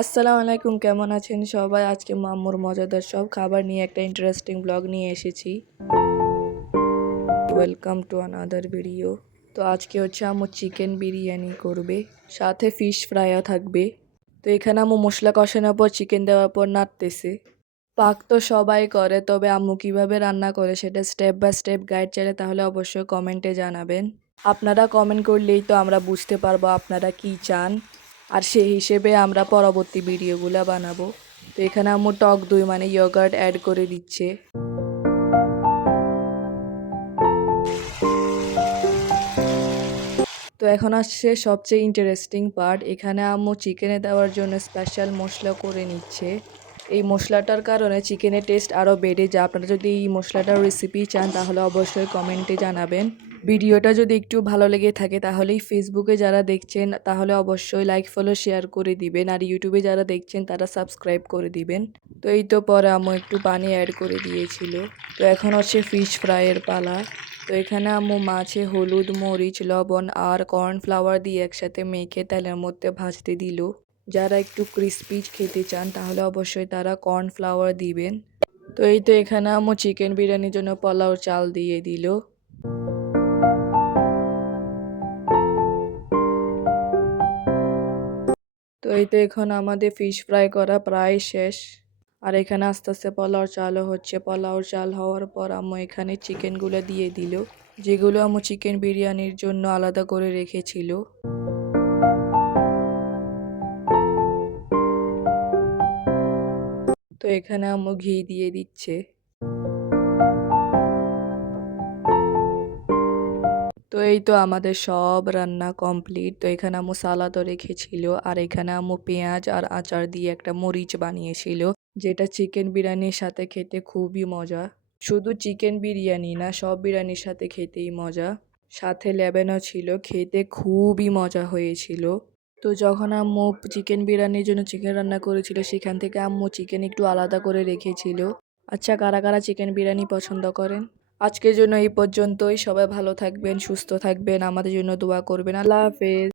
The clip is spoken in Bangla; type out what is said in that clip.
আসসালামু আলাইকুম, কেমন আছেন সবাই? আজকে আম্মুর মজাদার সব খাবার নিয়ে একটা ইন্টারেস্টিং ব্লগ নিয়ে এসেছি। Welcome to another video. তো আজকে হচ্ছে আম্মু চিকেন বিরিয়ানি করবে, সাথে ফিশ ফ্রাইও থাকবে। তো এখানে আম্মু মশলা কষানোর পর চিকেন দেওয়ার পর নাড়তেছে। পাক তো সবাই করে, তবে আম্মু কিভাবে রান্না করে সেটা স্টেপ বাই স্টেপ গাইড চাইলে তাহলে অবশ্যই কমেন্টে জানাবেন। আপনারা কমেন্ট করলেই তো আমরা বুঝতে পারবো আপনারা কি চান, আর সেই হিসেবে আমরা পরবর্তী ভিডিওগুলো বানাবো। তো এখানে আম্মু টক দই মানে ইয়োগার্ট অ্যাড করে দিচ্ছে। তো এখন আসছে সবচেয়ে ইন্টারেস্টিং পার্ট। এখানে আম্মু চিকেনে দেওয়ার জন্য স্পেশাল মশলা করে নিচ্ছে। এই মশলাটার কারণে চিকেনের টেস্ট আরও বেড়ে যায়। আপনারা যদি এই মশলাটার রেসিপি চান তাহলে অবশ্যই কমেন্টে জানাবেন। ভিডিওটা যদি একটু ভালো লেগে থাকে তাহলেই ফেসবুকে যারা দেখছেন তাহলে অবশ্যই লাইক ফলো শেয়ার করে দিবেন, আর ইউটিউবে যারা দেখছেন তারা সাবস্ক্রাইব করে দিবেন। তো এই তো পরে আম্মু একটু পানি অ্যাড করে দিয়েছিল। তো এখন হচ্ছে ফিশ ফ্রাইয়ের পালা। তো এখানে আম্মু মাছে হলুদ, মরিচ, লবণ আর কর্নফ্লাওয়ার দিয়ে একসাথে মেখে তেলের মধ্যে ভাজতে দিল। যারা একটু ক্রিস্পি খেতে চান তাহলে অবশ্যই তারা কর্নফ্লাওয়ার দিবেন। তো এই তো এখানে আম্মু চিকেন বিরিয়ানির জন্য পোলাও চাল দিয়ে দিল। তো এই তো এখন আমাদের ফিশ ফ্রাই করা প্রায় শেষ। আর এখানে আস্তে আস্তে পোলাও চালও হচ্ছে। পোলাও চাল হওয়ার পর আম্মু এখানে চিকেনগুলো দিয়ে দিল, যেগুলো আম্মু চিকেন বিরিয়ানির জন্য আলাদা করে রেখেছিল। তো এখানে আম্মু ঘি দিয়ে দিচ্ছে। তো এই তো আমাদের সব রান্না কমপ্লিট। তো এখানে আম্মু সালাদও রেখেছিল, আর এখানে আম্মু পেঁয়াজ আর আচার দিয়ে একটা মরিচ বানিয়েছিল, যেটা চিকেন বিরিয়ানির সাথে খেতে খুবই মজা। শুধু চিকেন বিরিয়ানি না, সব বিরিয়ানির সাথে খেতেই মজা। সাথে লেবেনও ছিল, খেতে খুবই মজা হয়েছিল। তো যখন আম্মু চিকেন বিরিয়ানির জন্য চিকেন রান্না করেছিল সেখান থেকে আম্মু চিকেন একটু আলাদা করে রেখেছিল। আচ্ছা, কারা কারা চিকেন বিরিয়ানি পছন্দ করেন? আজকের জন্য এই পর্যন্তই। সবাই ভালো থাকবেন, সুস্থ থাকবেন, আমাদের জন্য দোয়া করবেন। আল্লাহ হাফেজ।